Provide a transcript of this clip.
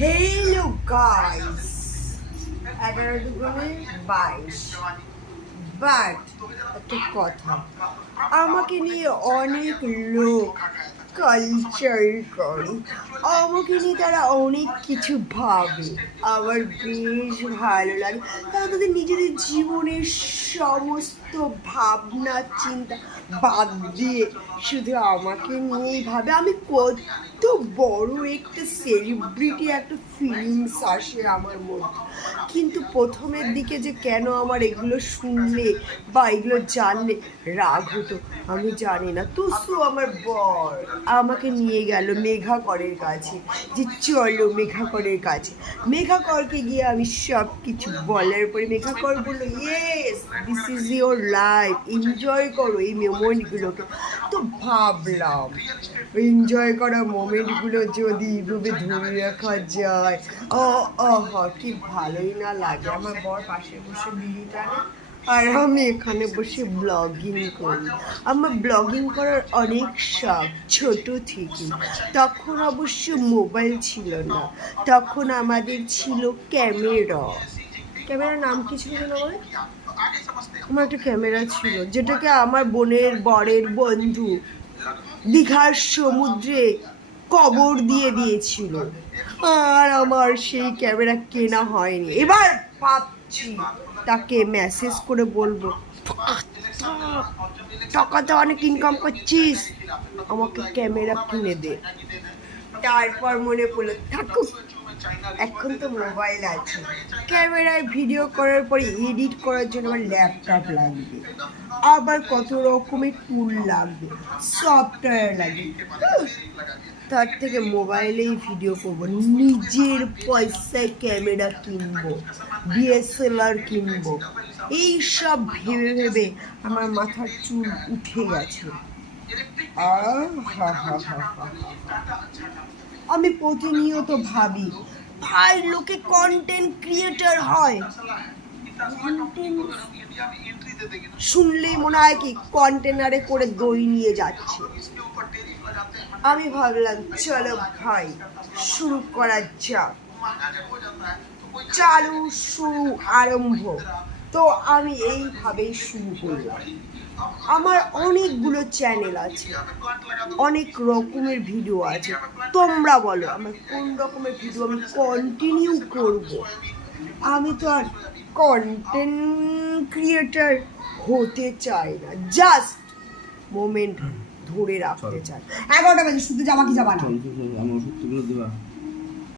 Hello guys, 11:22 but একটা কথা, আমাকে নিয়ে অনেক লোক কালচার করে, আমাকে নিয়ে তারা অনেক কিছু ভাবে। আমার বেশ ভালো লাগে। তারা তাদের নিজেদের জীবনের সমস্ত ভাবনা চিন্তা বাদ দিয়ে শুধু আমাকে নিয়েই ভাবে। আমি কত বড় একটা সেলিব্রিটি, একটা ফিলিংস আসে আমার মধ্যে। কিন্তু প্রথমের দিকে যে কেন আমার এগুলো শুনলে বা এগুলো জানলে রাগ হতো আমি জানি না। তুসু আমার বর আমাকে নিয়ে গেল মেঘাকরের কাছে, যে চলো মেঘাকরের কাছে। মেঘাকরকে গিয়ে আমি সব কিছু বলার পরে মেঘাকর বললো yes this is your life, enjoy করো এই মোমেন্টগুলোকে। তো ভাবলাম এনজয় করা মোমেন্টগুলো যদি এইভাবে ধরে রাখা যায়, কি ভালোই না লাগে। আমার বর পাশে বসে বিড়ি টানে আর আমি এখানে বসে ব্লগিং করি। আমার ব্লগিং করার অনেক শখ ছোট থেকে। তখন অবশ্য মোবাইল ছিল না, তখন আমাদের ছিল ক্যামেরার নাম কি ছিল যেন আমার একটা ক্যামেরা ছিল, যেটাকে আমার বোনের বরের বন্ধু দীঘার সমুদ্রে কবর দিয়ে দিয়েছিল, আর আমার সেই ক্যামেরা কেনা হয়নি। এবার ভাবছি তাকে মেসেজ করে বলবো, টাকা তো অনেক ইনকাম করছিস, আমাকে ক্যামেরা কিনে দে। তারপর মনে পড়লো থাকুক, এখন তো মোবাইল আছে, ক্যামেরায় ভিডিও করার পরে এডিট করার জন্য আমার ল্যাপটপ লাগবে, আবার কত রকমের টুল লাগবে, সফটওয়্যার লাগবে। তার থেকে মোবাইলেই ভিডিও করবো, নিজের পয়সায় ক্যামেরা কিনবো, ডিএসএলআর কিনবো। এই সব ভেবে ভেবে আমার মাথার চুল উঠে গেছে। আমি প্রতিনিয়ত ভাবি ভাই লোকে কন্টেন্ট ক্রিয়েটর হয়, শুনলেই মনে হয় কি কন্টেনারে করে দই নিয়ে যাচ্ছে। আমি ভাবলাম চলো ভাই শুরু করা যাক, চালু শুরু আরম্ভ। তো আমি এইভাবেই শুরু করলাম। আমার অনেকগুলো চ্যানেল আছে, অনেক রকমের ভিডিও আছে। তোমরা বলো আমার কোন রকমের ভিডিও আমি কন্টিনিউ করব। আমি তো আর কন্টেন্ট ক্রিয়েটার হতে চাই না, জাস্ট মোমেন্ট ধরে রাখতে চাই। 11টা বাজে, শুধু যাবা কি যাবা না?